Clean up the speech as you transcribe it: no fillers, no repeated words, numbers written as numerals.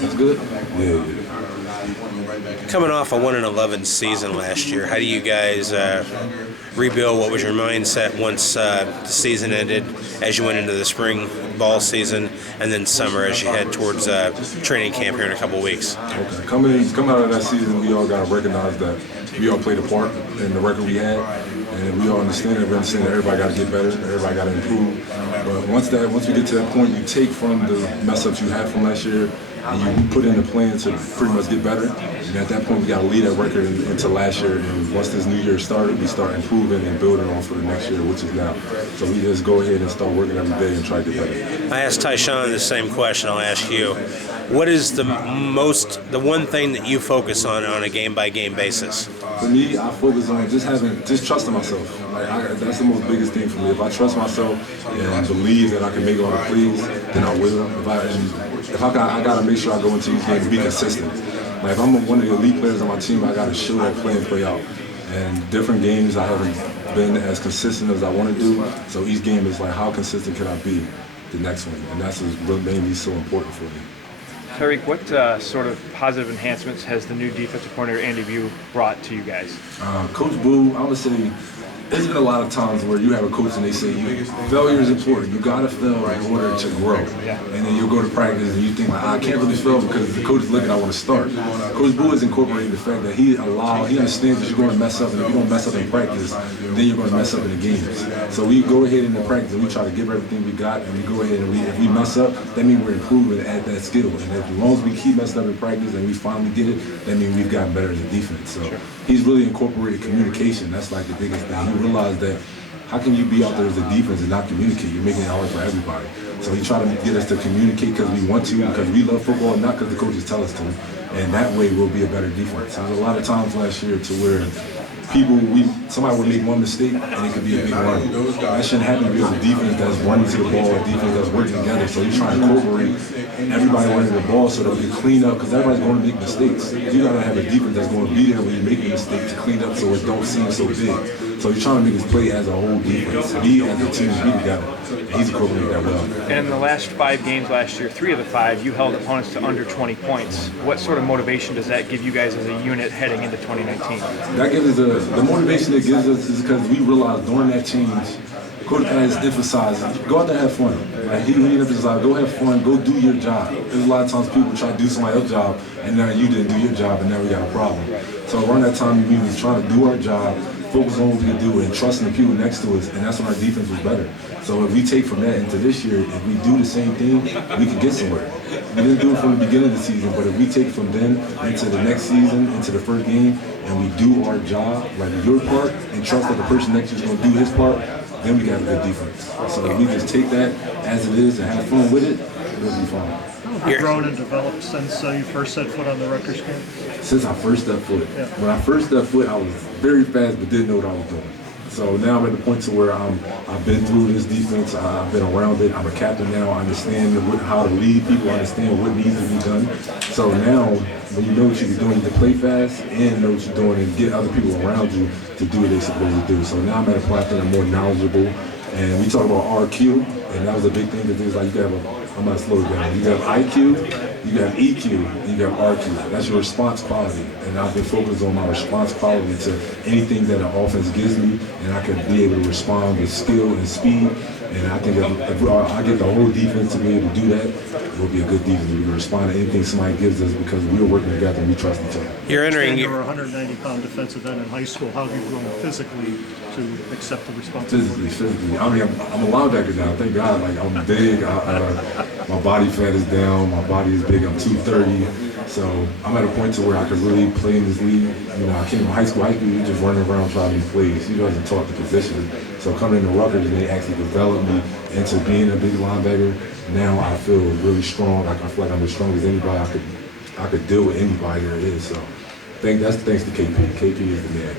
That's good. Yeah. Coming off a 1-11 season last year, how do you guys rebuild? What was your mindset once the season ended, as you went into the spring ball season, and then summer as you head towards training camp here in a couple of weeks? Okay. Coming out of that season, we all got to recognize that we all played a part in the record we had, and we all understand it. We understand that everybody got to get better, everybody got to improve. But once we get to that point, you take from the mess ups you had from last year, and you put in a plan to pretty much get better. And at that point, we got to lead that record into last year. And once this new year started, we start improving and building on for the next year, which is now. So we just go ahead and start working every day and try to get better. I asked Tyshawn the same question. I'll ask you. What is the one thing that you focus on a game-by-game basis? For me, I focus on just trusting myself. That's the most biggest thing for me. If I trust myself and believe that I can make all the plays, then I will. I got to make sure I go into these games and be consistent. Like if I'm one of the elite players on my team, I got to show that play and play out. And different games, I haven't been as consistent as I want to do. So each game is like, how consistent can I be the next one? And that's what made me so important for me. Tyreek, what sort of positive enhancements has the new defensive coordinator Andy View brought to you guys? Coach Boo, I would say, there's been a lot of times where you have a coach and they say failure is important. You gotta fail in order to grow. Yeah. And then you'll go to practice and you think I can't really fail because the coach is looking, I want to start. Coach Boo has incorporated the fact that he understands that you're going to mess up, and if you don't mess up in practice, then you're going to mess up in the games. So we go ahead in the practice and we try to give everything we got, and we go ahead and if we mess up, that means we're improving at that skill. And as long as we keep messing up in practice and we finally get it, that means we've gotten better as a defense. So he's really incorporated communication. That's like the biggest thing. He realized that how can you be out there as a defense and not communicate? You're making it hard for everybody. So he tried to get us to communicate because we want to, because we love football, not because the coaches tell us to. And that way we'll be a better defense. There was a lot of times last year to where somebody would make one mistake and it could be a big run. That shouldn't happen because a defense that's running to the ball, a defense that's working together. So he's trying to incorporate everybody running the ball so that we can clean up, because everybody's going to make mistakes. You got to have a defense that's going to be there when you make a mistake to clean up so it don't seem so big. So he's trying to make his play as a whole defense. We as a team be together. And he's incorporated that well. And in the last 5 games last year, 3 of the 5, you held opponents to under 20 points. What sort of motivation does that give you guys as a unit heading into 2019? That gives us the motivation it gives us is because we realized during that change, Coach has emphasized, go out there and have fun. Like he emphasized, go have fun, go do your job. There's a lot of times people try to do somebody else's job, and now you didn't do your job, and now we got a problem. So around that time, we was trying to do our job, focus on what we can do, and trusting the people next to us, and that's when our defense was better. So if we take from that into this year, if we do the same thing, we can get somewhere. We didn't do it from the beginning of the season, but if we take from then into the next season, into the first game, and we do our job, like your part, and trust that the person next to you is going to do his part, then we got a good defense. So if we just take that as it is and have fun with it, we'll be fine. Have you grown and developed since you first set foot on the Rutgers campus? Since I first stepped foot. Yeah. When I first stepped foot, I was very fast but didn't know what I was doing. So now I'm at the point to where I've been through this defense, I've been around it, I'm a captain now, I understand how to lead people, I understand what needs to be done. So now, when you know what you're doing, you can play fast and know what you're doing and get other people around you to do what they're supposed to do. So now I'm at a point that I'm more knowledgeable. And we talk about RQ, and that was a big thing because it's like you have I'm not slow down. You have IQ, you have EQ, and you have RQ. That's your response quality. And I've been focused on my response quality to anything that an offense gives me, and I can be able to respond with skill and speed. And I think if I get the whole defense to be able to do that, it will be a good defense. We can respond to anything somebody gives us because we're working together and we trust each other. You're entering. You were a 190-pound defensive end in high school. How have you grown physically to accept the responsibility? Physically. I mean, I'm a linebacker now. Thank God. Like I'm big. My body fat is down. My body is big. I'm 230. So I'm at a point to where I could really play in this league. You know, I came from high school. You just running around trying to be plays. You wasn't taught the position. So coming into Rutgers and they actually developed me into being a big linebacker. Now I feel really strong. I feel like I'm as strong as anybody. I could deal with anybody there is. So that's thanks to KP. KP is the man.